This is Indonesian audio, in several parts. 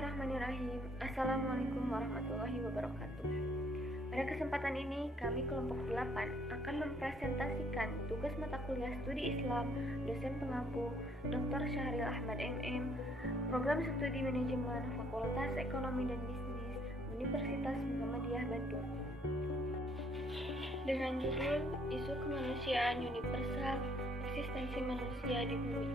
Bismillahirrahmanirrahim. Assalamualaikum warahmatullahi wabarakatuh. Pada kesempatan ini, kami kelompok 8 akan mempresentasikan tugas mata kuliah studi Islam dosen pengampu Dr. Syahril Ahmad MM, program studi manajemen Fakultas Ekonomi dan Bisnis Universitas Muhammadiyah Bandung. Dengan judul Isu Kemanusiaan Universal, Eksistensi Manusia di Bumi.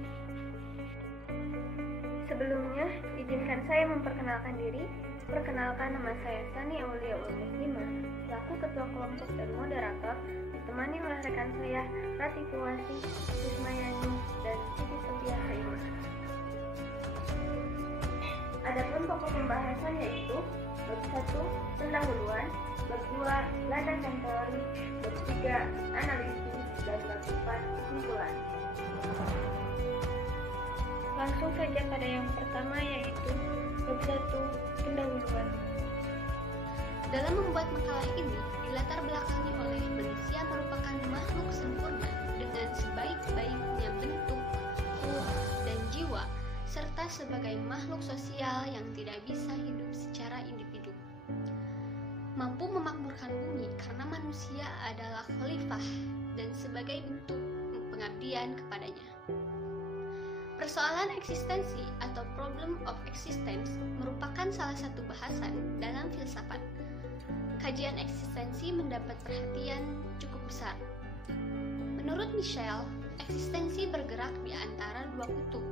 Sebelumnya, izinkan saya memperkenalkan diri. Perkenalkan, nama saya Sani Aulia Muslimah, selaku ketua kelompok dan moderator, ditemani oleh rekan saya Ratifuwasi, Ismayani, dan Siti Sofia Saimah. Adapun pokok pembahasan yaitu bab 1 pendahuluan, bab 2 landasan teori, bab 3 analisis, dan bab 4 kesimpulan. Langsung saja pada yang pertama yaitu bab 1 pendahuluan. Dalam membuat makalah ini dilatar belakangi oleh manusia merupakan makhluk sempurna dengan sebaik-baiknya bentuk, ruh, dan jiwa, serta sebagai makhluk sosial yang tidak bisa hidup secara individu. Mampu memakmurkan bumi karena manusia adalah khalifah dan sebagai bentuk pengabdian kepadanya. Persoalan eksistensi atau problem of existence merupakan salah satu bahasan dalam filsafat. Kajian eksistensi mendapat perhatian cukup besar. Menurut Michel, eksistensi bergerak di antara dua kutub,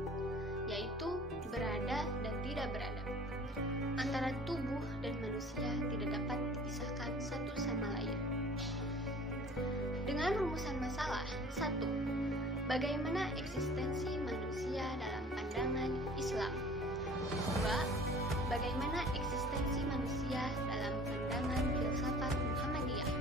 yaitu berada dan tidak berada. Antara tubuh dan manusia tidak dapat dipisahkan satu sama lain. Dengan rumusan masalah, 1. Bagaimana eksistensi manusia dalam pandangan Islam? 2. Bagaimana eksistensi manusia dalam pandangan filsafat Muhammadiyah?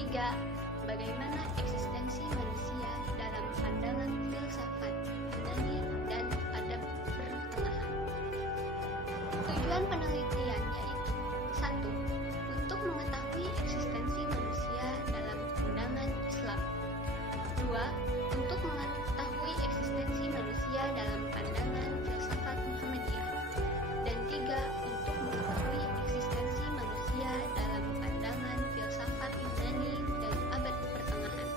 3. Bagaimana eksistensi manusia dalam pandangan filsafat Yunani dan adab pertengahan? Tujuan penelitian yaitu 1. Untuk mengetahui eksistensi manusia dalam pandangan Islam. 2. Untuk mengetahui eksistensi manusia dalam pandangan filsafat Muhammadiyah. Dan 3. Untuk mengetahui eksistensi manusia dalam pandangan filsafat Yunani dan abad pertengahan.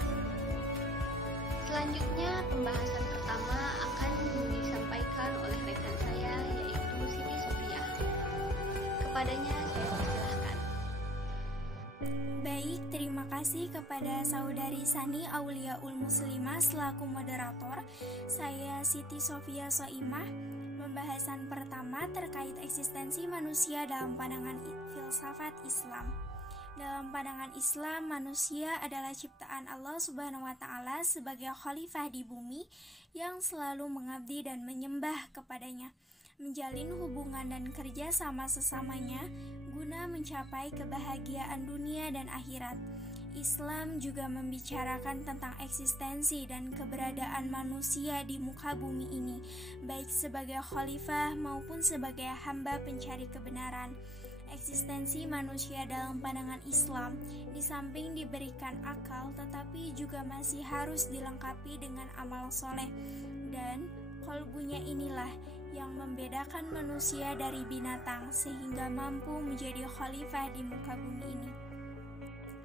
Selanjutnya, pembahasan pertama akan disampaikan oleh rekan saya, yaitu Siti Sofia. Kepadanya saya persilahkan. Baik, terima kasih kepada saudari Sani Auliaul Muslimah selaku moderator. Saya Siti Sofia Saimah. Pembahasan pertama terkait eksistensi manusia dalam pandangan filsafat Islam. Dalam pandangan Islam, manusia adalah ciptaan Allah Subhanahu wa taala sebagai khalifah di bumi yang selalu mengabdi dan menyembah kepadanya, menjalin hubungan dan kerja sama sesamanya guna mencapai kebahagiaan dunia dan akhirat. Islam juga membicarakan tentang eksistensi dan keberadaan manusia di muka bumi ini, baik sebagai khalifah maupun sebagai hamba pencari kebenaran. Eksistensi manusia dalam pandangan Islam di samping diberikan akal, tetapi juga masih harus dilengkapi dengan amal soleh, dan qalbunya inilah yang membedakan manusia dari binatang sehingga mampu menjadi khalifah di muka bumi ini.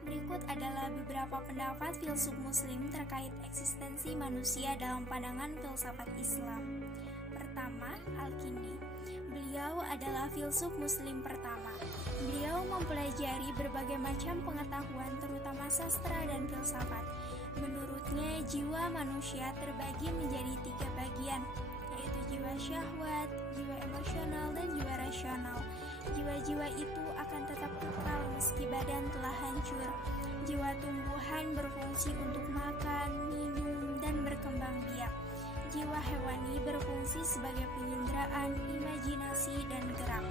Berikut adalah beberapa pendapat filsuf muslim terkait eksistensi manusia dalam pandangan filsafat Islam. Pertama, Al-Kindi. Beliau adalah filsuf muslim pertama. Beliau mempelajari berbagai macam pengetahuan terutama sastra dan filsafat. Menurutnya, jiwa manusia terbagi menjadi 3 bagian, yaitu jiwa syahwat, jiwa emosional, dan jiwa rasional. Jiwa-jiwa itu akan tetap kekal meski badan telah hancur. Jiwa tumbuhan berfungsi untuk makan, minum, dan berkembang biak. Jiwa hewani berfungsi sebagai penginderaan, imajinasi, dan gerak.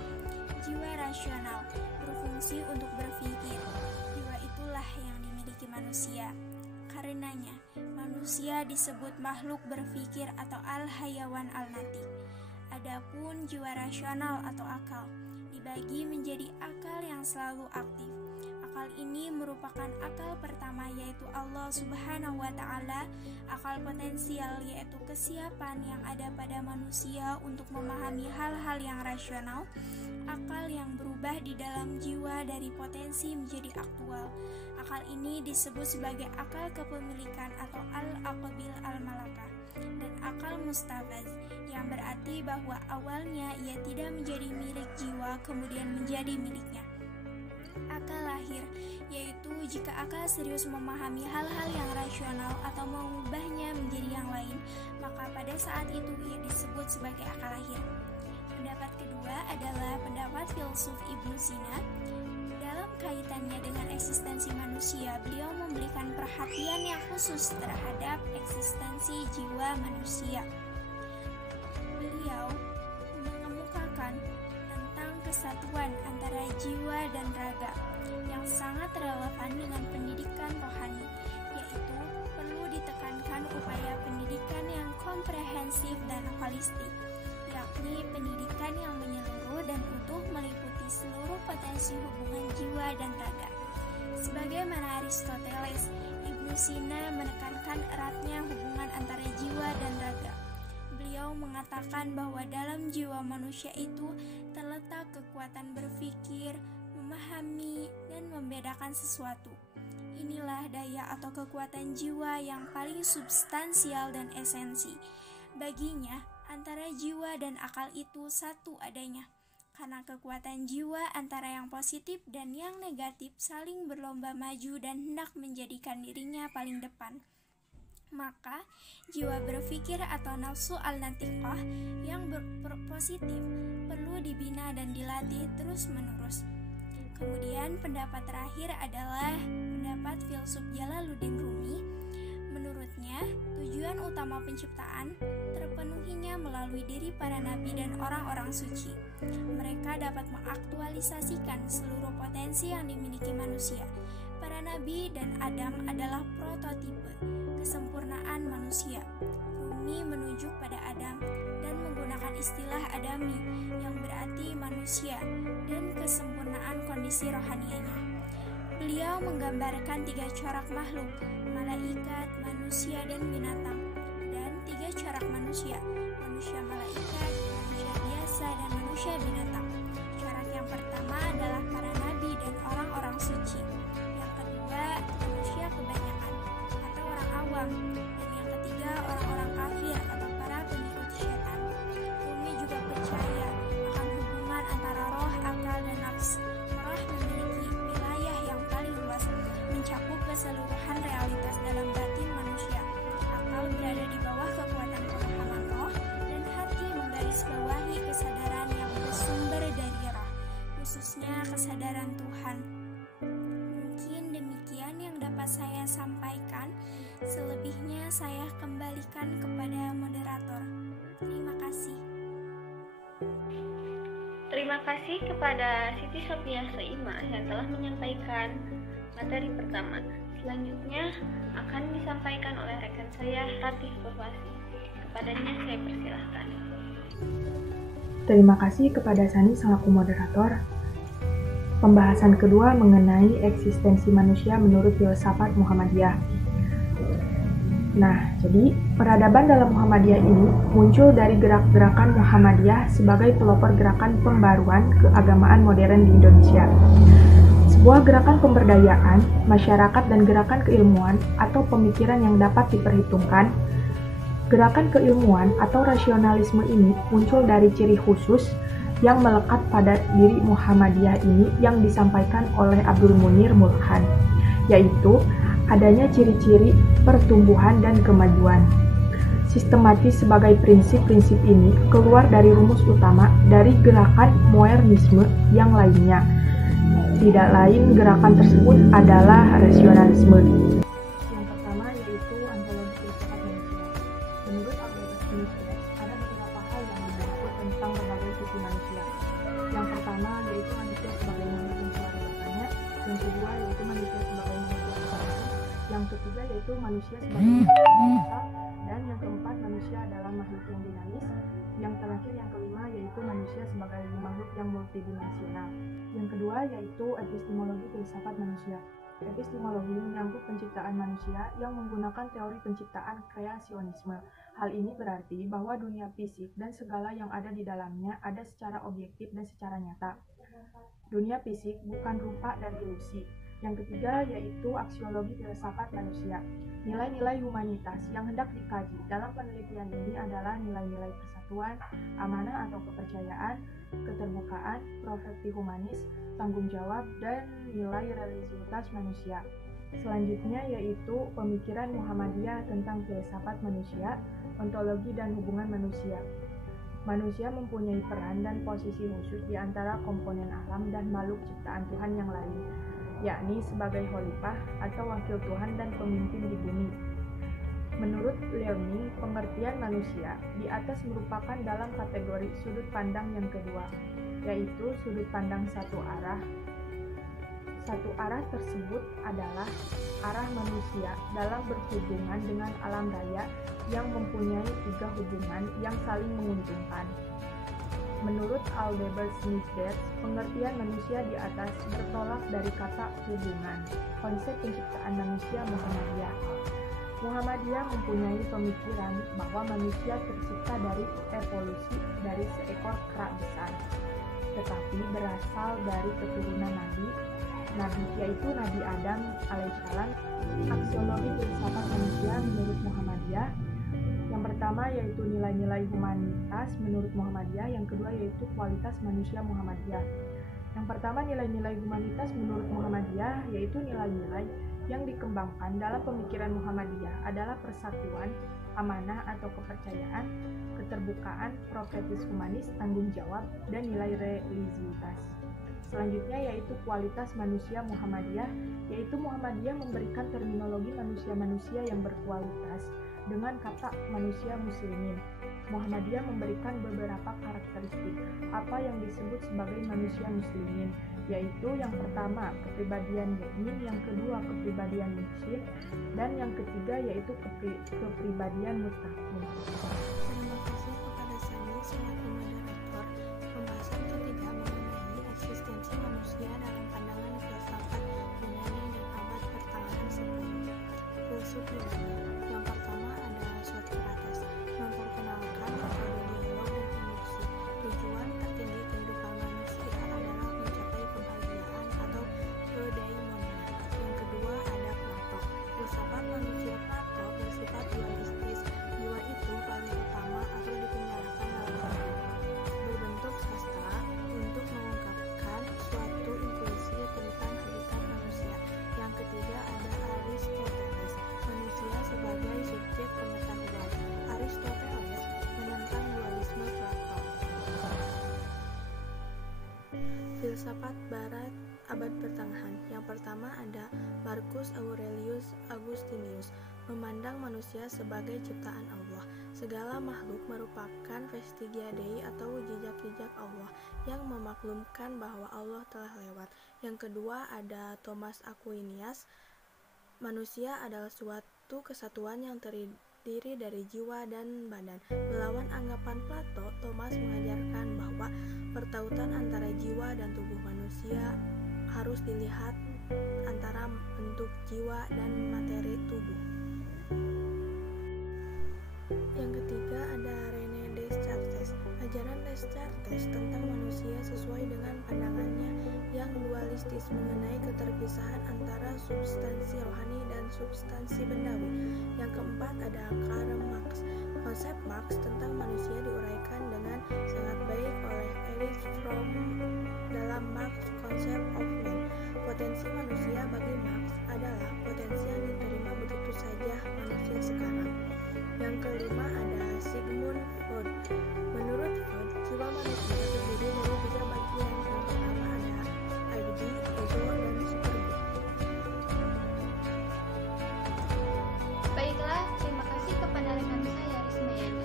Jiwa rasional berfungsi untuk berpikir. Jiwa itulah yang dimiliki manusia. Karenanya, manusia disebut makhluk berpikir atau al-hayawan al-natik. Adapun jiwa rasional atau akal dibagi menjadi akal yang selalu aktif, akal Akal ini merupakan akal pertama, yaitu Allah Subhanahu wa Ta'ala. Akal potensial yaitu kesiapan yang ada pada manusia untuk memahami hal-hal yang rasional. Akal yang berubah di dalam jiwa dari potensi menjadi aktual. Akal ini disebut sebagai akal kepemilikan atau al-aqbil al-malakah. Dan akal mustafaz, yang berarti bahwa awalnya ia tidak menjadi milik jiwa, kemudian menjadi miliknya. Akal lahir, yaitu jika akal serius memahami hal-hal yang rasional atau mengubahnya menjadi yang lain, maka pada saat itu ia disebut sebagai akal lahir. Pendapat kedua adalah pendapat filsuf Ibnu Sina. Dalam kaitannya dengan eksistensi manusia, beliau memberikan perhatian yang khusus terhadap eksistensi jiwa manusia. Beliau mengemukakan tentang kesatuan antara jiwa dan raga yang sangat relevan dengan pendidikan rohani, yaitu perlu ditekankan upaya pendidikan yang komprehensif dan holistik, yakni pendidikan yang menyeluruh dan utuh meliputi seluruh potensi hubungan jiwa dan raga. Sebagaimana Aristoteles, Ibnu Sina menekankan eratnya hubungan antara jiwa dan raga. Beliau mengatakan bahwa dalam jiwa manusia itu terletak kekuatan berpikir, memahami, dan membedakan sesuatu. Inilah daya atau kekuatan jiwa yang paling substansial dan esensi. Baginya, antara jiwa dan akal itu satu adanya. Karena kekuatan jiwa antara yang positif dan yang negatif saling berlomba maju dan hendak menjadikan dirinya paling depan. Maka, jiwa berpikir atau nafsu al-natiqah yang positif perlu dibina dan dilatih terus-menerus. Kemudian pendapat terakhir adalah pendapat filsuf Jalaluddin Rumi. Menurutnya, tujuan utama penciptaan terpenuhinya melalui diri para nabi dan orang-orang suci. Mereka dapat mengaktualisasikan seluruh potensi yang dimiliki manusia. Para nabi dan Adam adalah prototipe kesempurnaan manusia. Rumi menunjuk pada Adam dan menggunakan istilah Adami yang berarti manusia dan kesempurnaan kondisi rohanianya. Beliau menggambarkan 3 corak makhluk, malaikat, manusia, dan binatang, dan 3 corak manusia, manusia malaikat, manusia biasa, dan manusia binatang. Corak yang pertama adalah para nabi dan orang-orang suci. Yang kedua, manusia kebanyakan atau orang awam, dan yang ketiga, orang-orang kafir atau para pengikut syaitan. Rumi juga percaya akan hubungan antara roh, akal, dan nafs. Roh memiliki wilayah yang paling luas, mencakup keseluruhan realitas dalam batin manusia. Akal berada di bawah kekuatan pemahaman roh, dan hati menggarisbawahi kesadaran yang bersumber dari roh, khususnya kesadaran Tuhan. Mungkin demikian yang dapat saya sampaikan. Selebihnya saya kembalikan kepada moderator. Terima kasih. Terima kasih kepada Siti Sofia Soimah yang telah menyampaikan materi pertama. Selanjutnya akan disampaikan oleh rekan saya, Ratih Purwasi. Kepadanya saya persilahkan. Terima kasih kepada Sani selaku moderator. Pembahasan kedua mengenai eksistensi manusia menurut filsafat Muhammadiyah. Nah, jadi peradaban dalam Muhammadiyah ini muncul dari gerak-gerakan Muhammadiyah sebagai pelopor gerakan pembaruan keagamaan modern di Indonesia. Sebuah gerakan pemberdayaan, masyarakat dan gerakan keilmuan atau pemikiran yang dapat diperhitungkan. Gerakan keilmuan atau rasionalisme ini muncul dari ciri khusus yang melekat pada diri Muhammadiyah ini yang disampaikan oleh Abdul Munir Mulhan, yaitu adanya ciri-ciri pertumbuhan dan kemajuan. Sistematis sebagai prinsip-prinsip ini keluar dari rumus utama dari gerakan modernisme yang lainnya. Tidak lain gerakan tersebut adalah rasionalisme. Yang pertama yaitu antologi filsafat manusia. Menurut Albert Einstein, ada beberapa hal yang dimaksud tentang berbagai sisi manusia. Yang pertama yaitu manusia sebagai makhluk pencari bertanya. Yang kedua yaitu manusia sebagai makhluk yang yang ketiga yaitu manusia sebagai makhluk Dan yang keempat, manusia adalah makhluk yang dinamis. Yang terakhir, yang kelima, yaitu manusia sebagai makhluk yang multidimensional. Yang kedua, yaitu epistemologi filsafat manusia. Epistemologi menyangkut penciptaan manusia yang menggunakan teori penciptaan kreasionisme. Hal ini berarti bahwa dunia fisik dan segala yang ada di dalamnya ada secara objektif dan secara nyata. Dunia fisik bukan rupa dan ilusi. Yang ketiga, yaitu aksiologi filsafat manusia. Nilai-nilai humanitas yang hendak dikaji dalam penelitian ini adalah nilai-nilai persatuan, amanah atau kepercayaan, keterbukaan, profesi humanis, tanggung jawab, dan nilai religiusitas manusia. Selanjutnya yaitu pemikiran Muhammadiyah tentang filsafat manusia, ontologi dan hubungan manusia. Manusia mempunyai peran dan posisi khusus di antara komponen alam dan makhluk ciptaan Tuhan yang lain, yakni sebagai khalifah atau wakil Tuhan dan pemimpin di bumi. Menurut Learning, pengertian manusia di atas merupakan dalam kategori sudut pandang yang kedua, yaitu sudut pandang satu arah. Satu arah tersebut adalah arah manusia dalam berhubungan dengan alam raya yang mempunyai tiga hubungan yang saling menguntungkan. Menurut Aldebert Smith-Betts, pengertian manusia di atas bertolak dari kata hubungan, konsep penciptaan manusia Muhammadiyah. Muhammadiyah mempunyai pemikiran bahwa manusia tercipta dari evolusi dari seekor kera besar, tetapi berasal dari keturunan Nabi, yaitu Nabi Adam alaihissalam. Aksiologi filsafat manusia menurut Muhammadiyah. Yang pertama yaitu nilai-nilai humanitas menurut Muhammadiyah, yang kedua yaitu kualitas manusia Muhammadiyah. Yang pertama, nilai-nilai humanitas menurut Muhammadiyah yaitu nilai-nilai yang dikembangkan dalam pemikiran Muhammadiyah adalah persatuan, amanah atau kepercayaan, keterbukaan, profetis humanis, tanggung jawab, dan nilai religiusitas. Selanjutnya yaitu kualitas manusia Muhammadiyah, yaitu Muhammadiyah memberikan terminologi manusia-manusia yang berkualitas dengan kata manusia muslimin. Muhammadiyah memberikan beberapa karakteristik apa yang disebut sebagai manusia muslimin, yaitu yang pertama kepribadian mukmin, yang kedua kepribadian muhsin, dan yang ketiga yaitu kepribadian muttaqin. Terima kasih kepada Sani selaku moderator. Pembahasan ketiga mengenai eksistensi manusia dalam pandangan filsafat Yunani dan abad pertengahan sebelum. Filsuf Yunani. Yang pertama adalah Socrates, memperkenalkan metode dialog dan induksi. Tujuan tertinggi kehidupan manusia adalah mencapai kebahagiaan atau eudaimonia. Yang kedua ada Plato. Filsafat manusia Plato bersifat dualistis. Jiwa itu paling utama atau dipenjarakan dalam berbentuk sastra untuk mengungkapkan suatu intuisi tentang hakikat manusia. Yang ketiga ada Aristoteles, manusia sebagai subjek pengetahuan. Aristoteles menentang dualisme Plato. Filsafat Barat abad pertengahan. Yang pertama ada Marcus Aurelius Agustinius, memandang manusia sebagai ciptaan Allah. Segala makhluk merupakan vestigia Dei atau jejak-jejak Allah yang memaklumkan bahwa Allah telah lewat. Yang kedua ada Thomas Aquinas, manusia adalah suatu kesatuan yang terdiri dari jiwa dan badan. Melawan anggapan Plato, Thomas mengajarkan bahwa pertautan antara jiwa dan tubuh manusia harus dilihat antara bentuk jiwa dan materi tubuh. Yang ketiga ada René Descartes. Ajaran Descartes tentang manusia sesuai dengan pandangannya yang dualistis mengenai keterpisahan antara substansi rohani dan substansi bendawi. Yang keempat ada Karl Marx. Konsep Marx tentang manusia diuraikan dengan sangat baik oleh Erich Fromm dalam Marx Concept of Man. Potensi manusia bagi Marx adalah potensi yang diterima begitu saja manusia sekarang. Yang kelima ada Sigmund Freud. Menurut Freud, jiwa manusia terdiri dari tiga bagian. Yang pertama ada ID, ego, dan superego. Baiklah, terima kasih kepada rekan saya Rismayani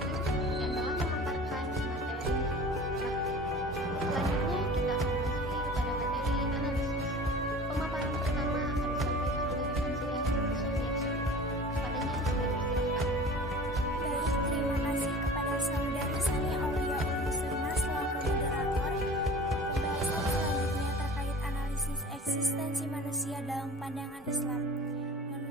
yang telah memaparkan materi praktik. Selanjutnya kita akan masuki kepada materi analisis. Pemaparan pertama akan disampaikan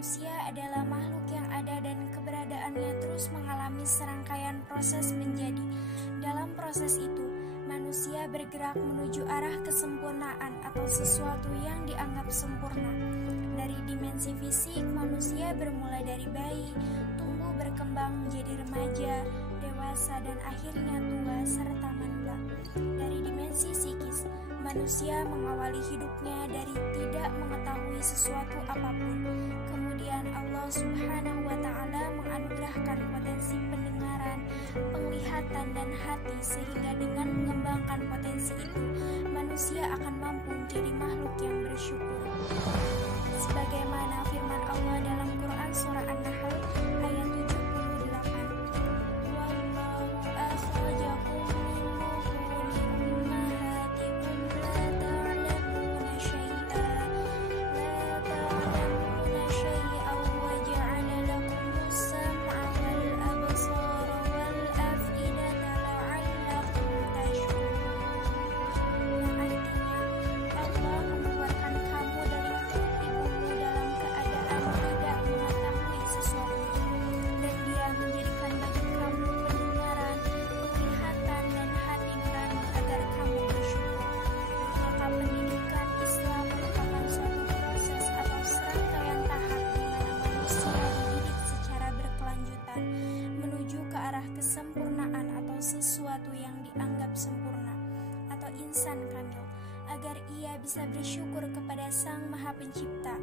manusia adalah makhluk yang ada dan keberadaannya terus mengalami serangkaian proses menjadi. Dalam proses itu, manusia bergerak menuju arah kesempurnaan atau sesuatu yang dianggap sempurna. Dari dimensi fisik, manusia bermula dari bayi, tumbuh berkembang menjadi remaja, dewasa, dan akhirnya tua serta manula. Dari dimensi psikis, manusia mengawali hidupnya dari tidak mengetahui sesuatu apapun. Kemudian Allah Subhanahu wa Ta'ala menganugerahkan potensi pendengaran, penglihatan, dan hati, sehingga dengan mengembangkan potensi itu, manusia akan mampu menjadi makhluk yang bersyukur. Sebagaimana firman Allah dalam Quran surah An-Nahl ayat 78, Wallahu akhrajakum min butuni ummahatikum la ta'lamuna syai'an wa ja'ala lakumus sam'a wal absara wal af'idata la'allakum tashkurun. Yang artinya, Allah mengeluarkan kamu dari ibumu dalam keadaan tidak mengetahui sesuatu, dan Dia menjadikan bagi kamu pendengaran, penglihatan, dan hati nurani agar kamu bersyukur. Maka pendidikan Islam merupakan suatu proses atau serangkaian tahap di mana manusia dididik secara berkelanjutan menuju ke arah kesempurnaan atau sesuatu yang dianggap sempurna atau insan kamil, agar ia bisa bersyukur kepada Sang Maha Pencipta.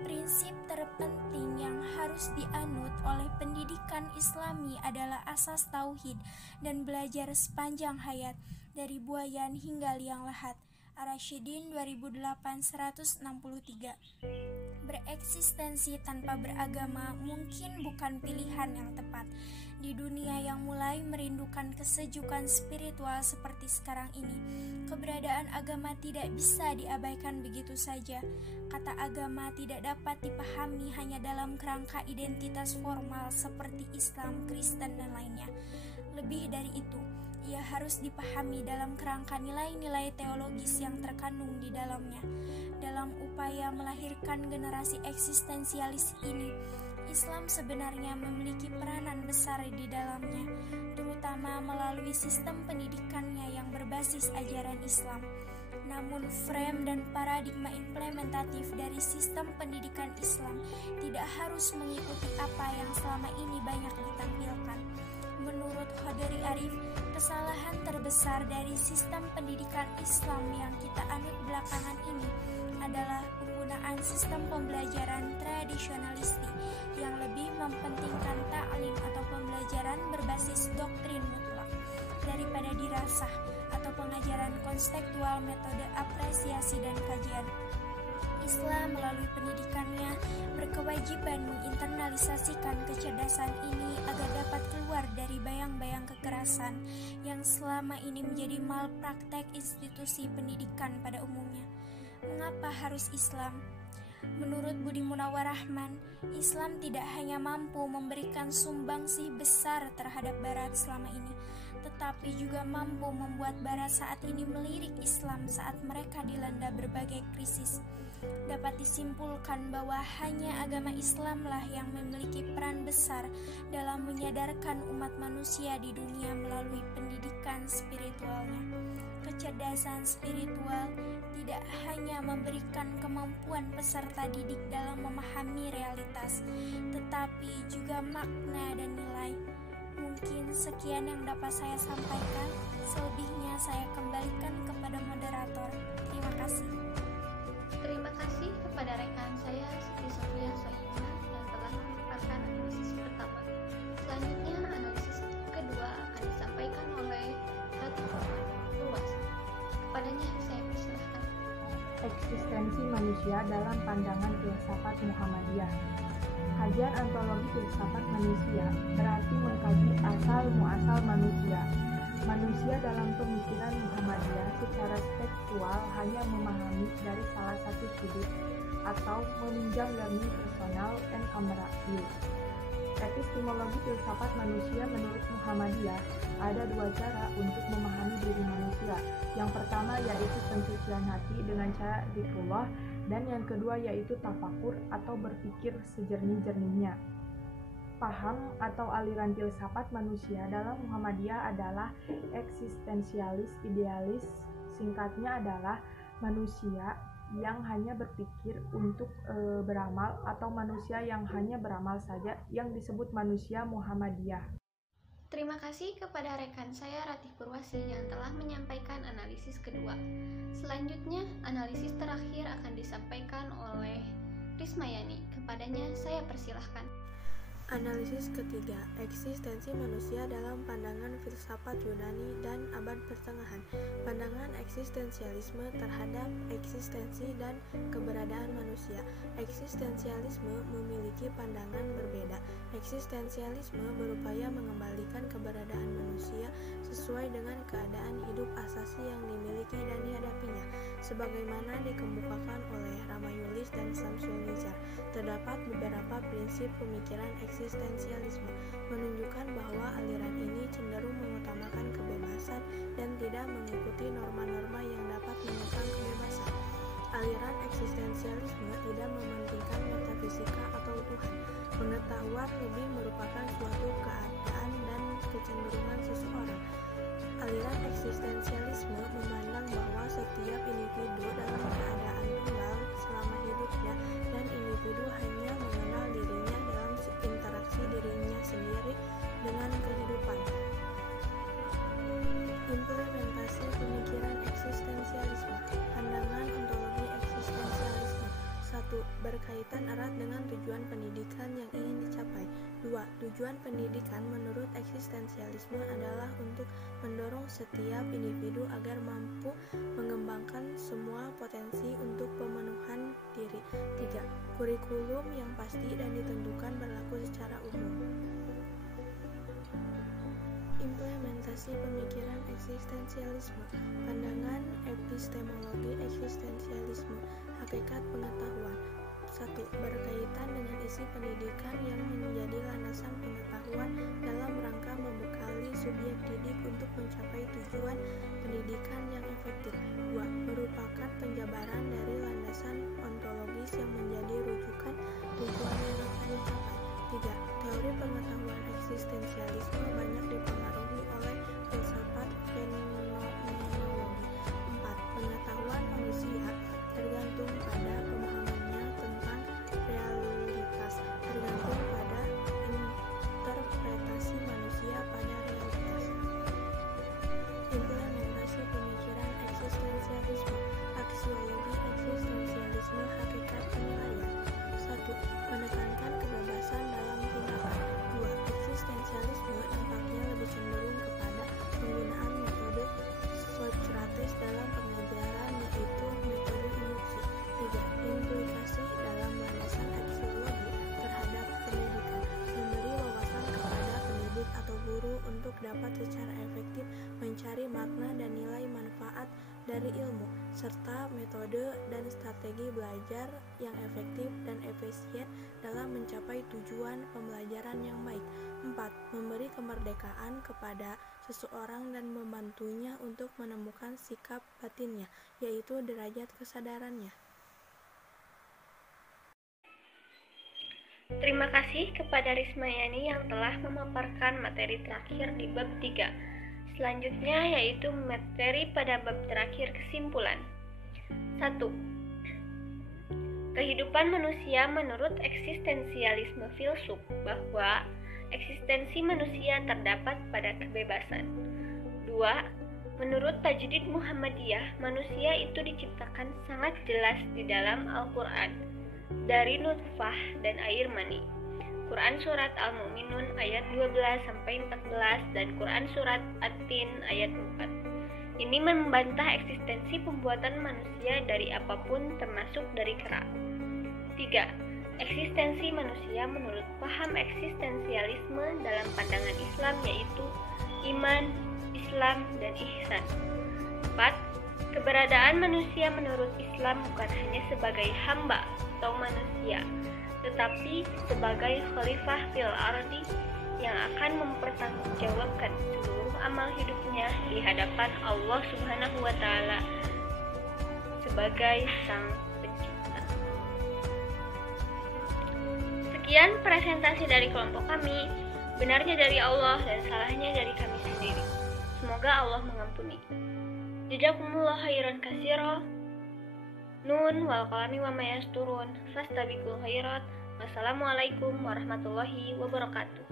Prinsip terpenting yang harus dianut oleh pendidikan Islami adalah asas tauhid dan belajar sepanjang hayat, dari buayan hingga liang lahat. Ar-Rasyidin 2008-163. Bereksistensi tanpa beragama mungkin bukan pilihan yang tepat. Di dunia yang mulai merindukan kesejukan spiritual seperti sekarang ini, keberadaan agama tidak bisa diabaikan begitu saja. Kata agama tidak dapat dipahami hanya dalam kerangka identitas formal seperti Islam, Kristen, dan lainnya. Lebih dari itu, ia harus dipahami dalam kerangka nilai-nilai teologis yang terkandung di dalamnya. Dalam upaya melahirkan generasi eksistensialis ini, Islam sebenarnya memiliki peranan besar di dalamnya, terutama melalui sistem pendidikannya yang berbasis ajaran Islam. Namun frame dan paradigma implementatif dari sistem pendidikan Islam tidak harus mengikuti apa yang selama ini banyak ditampilkan. Menurut Khodari Arif, kesalahan terbesar dari sistem pendidikan Islam yang kita anut belakangan ini adalah penggunaan sistem pembelajaran tradisionalistik yang lebih mementingkan ta'lim atau pembelajaran berbasis doktrin mutlak daripada dirasah atau pengajaran konstekstual metode apresiasi dan kajian. Islam melalui pendidikannya berkewajiban menginternalisasikan kecerdasan ini agar dapat keluar dari bayang-bayang kekerasan yang selama ini menjadi malpraktek institusi pendidikan pada umumnya. Mengapa harus Islam? Menurut Budi Munawwar Rahman, Islam tidak hanya mampu memberikan sumbangsih besar terhadap Barat selama ini, tetapi juga mampu membuat Barat saat ini melirik Islam saat mereka dilanda berbagai krisis. Dapat disimpulkan bahwa hanya agama Islamlah yang memiliki peran besar dalam menyadarkan umat manusia di dunia melalui pendidikan spiritualnya. Kecerdasan spiritual tidak hanya memberikan kemampuan peserta didik dalam memahami realitas, tetapi juga makna dan nilai. Mungkin sekian yang dapat saya sampaikan, selebihnya saya kembalikan kepada moderator. Terima kasih. Terima kasih kepada rekan saya Siti Sofia Soima yang telah memaparkan analisis pertama. Selanjutnya analisis kedua akan disampaikan oleh Ratu Purwas. Kepadanya saya persilahkan. Eksistensi manusia dalam pandangan filsafat Muhammadiyah. Kajian antologi filsafat manusia berarti mengkaji asal-muasal manusia. Manusia dalam pemikiran Muhammadiyah secara tekstual hanya memahami dari salah satu sudut atau meminjam learning personal and camera view. Epistemologi filsafat manusia menurut Muhammadiyah ada dua cara untuk memahami diri manusia. Yang pertama yaitu pensucian hati dengan cara zikrullah, Dan yang kedua yaitu tafakur atau berpikir sejernih-jernihnya. Paham atau aliran filsafat manusia dalam Muhammadiyah adalah eksistensialis idealis, singkatnya adalah manusia yang hanya berpikir untuk beramal atau manusia yang hanya beramal saja yang disebut manusia Muhammadiyah. Terima kasih kepada rekan saya Ratih Purwasi yang telah menyampaikan analisis kedua. Selanjutnya, analisis terakhir akan disampaikan oleh Rismayani. Kepadanya saya persilahkan. Analisis ketiga, eksistensi manusia dalam pandangan filsafat Yunani dan abad pertengahan. Pandangan eksistensialisme terhadap eksistensi dan keberadaan manusia. Eksistensialisme memiliki pandangan berbeda. Eksistensialisme berupaya mengembalikan keberadaan manusia sesuai dengan keadaan hidup asasi yang dimiliki dan dihadapinya. Sebagaimana dikemukakan oleh Ramayulis dan Samsul Nizar, terdapat beberapa prinsip pemikiran eksistensialisme menunjukkan bahwa aliran ini cenderung mengutamakan kebebasan dan tidak mengikuti norma-norma yang dapat mengekang kebebasan. Aliran eksistensialisme tidak mementingkan metafisika atau Tuhan. Pengetahuan lebih merupakan suatu keadaan dan kecenderungan seseorang. Aliran eksistensialisme memandang bahwa setiap individu dalam keadaan tunggal selama hidupnya dan individu hanya mengenal dirinya dalam interaksi dirinya sendiri dengan kehidupan. Implementasi pemikiran eksistensialisme. Pandangan ontologi eksistensialisme. 1. Berkaitan erat dengan tujuan pendidikan yang ingin dicapai. 2. Tujuan pendidikan menurut eksistensialisme adalah untuk mendorong setiap individu agar mampu mengembangkan semua potensi untuk pemenuhan diri. 3. Kurikulum yang pasti dan ditentukan berlaku secara umum. Implementasi pemikiran eksistensialisme. Pandangan epistemologi eksistensialisme. Hakikat pengetahuan. 1. Berkaitan dengan isi pendidikan yang menjadi landasan pengetahuan dalam rangka membekali subjek didik untuk mencapai tujuan pendidikan yang efektif. 2. Merupakan penjabaran dari landasan ontologis yang menjadi rujukan tujuan yang akan dicapai. 3. Teori pengetahuan eksistensialisme banyak dipengaruhi oleh filsafat fenomenologi. 4. Pengetahuan manusia tergantung pada pemahamannya tentang realitas, tergantung pada interpretasi manusia pada realitas. Implementasi pemikiran eksistensialisme. Aksiologi eksistensialisme. Hakikat penilaian. 1. Menekankan kebebasan dalam tindakan. 2. Eksistensialisme nampaknya lebih cenderung kepada penggunaan metode Socrates dalam pengajaran, yaitu metode induksi. 3. Implikasi dalam landasan aksiologi terhadap pendidikan, memberi wawasan kepada pendidik atau guru untuk dapat secara efektif mencari makna dan nilai manfaat dari ilmu, serta metode dan strategi belajar yang efektif dan efisien dalam mencapai tujuan pembelajaran yang baik. 4. Memberi kemerdekaan kepada seseorang dan membantunya untuk menemukan sikap batinnya, yaitu derajat kesadarannya. Terima kasih kepada Rismayani yang telah memaparkan materi terakhir di bab 3. Selanjutnya yaitu materi pada bab terakhir kesimpulan. 1. Kehidupan manusia menurut eksistensialisme filsuf bahwa eksistensi manusia terdapat pada kebebasan. 2. Menurut tajdid Muhammadiyah, manusia itu diciptakan sangat jelas di dalam Al-Quran dari nutfah dan air mani. Quran Surat Al-Mu'minun ayat 12-14 dan Quran Surat At-Tin ayat 4. Ini membantah eksistensi pembuatan manusia dari apapun termasuk dari kera. 3. Eksistensi manusia menurut paham eksistensialisme dalam pandangan Islam yaitu iman, Islam, dan ihsan. 4. Keberadaan manusia menurut Islam bukan hanya sebagai hamba atau manusia, tetapi sebagai khalifah fil ardi yang akan mempertanggungjawabkan seluruh amal hidupnya di hadapan Allah Subhanahu wa Ta'ala sebagai Sang Pencipta. Sekian presentasi dari kelompok kami. Benarnya dari Allah dan salahnya dari kami sendiri. Semoga Allah mengampuni. Jazakumullah khairan katsira. Nun wal qalami wa ma yasturun. Fastabiqul khairat. Wassalamualaikum warahmatullahi wabarakatuh.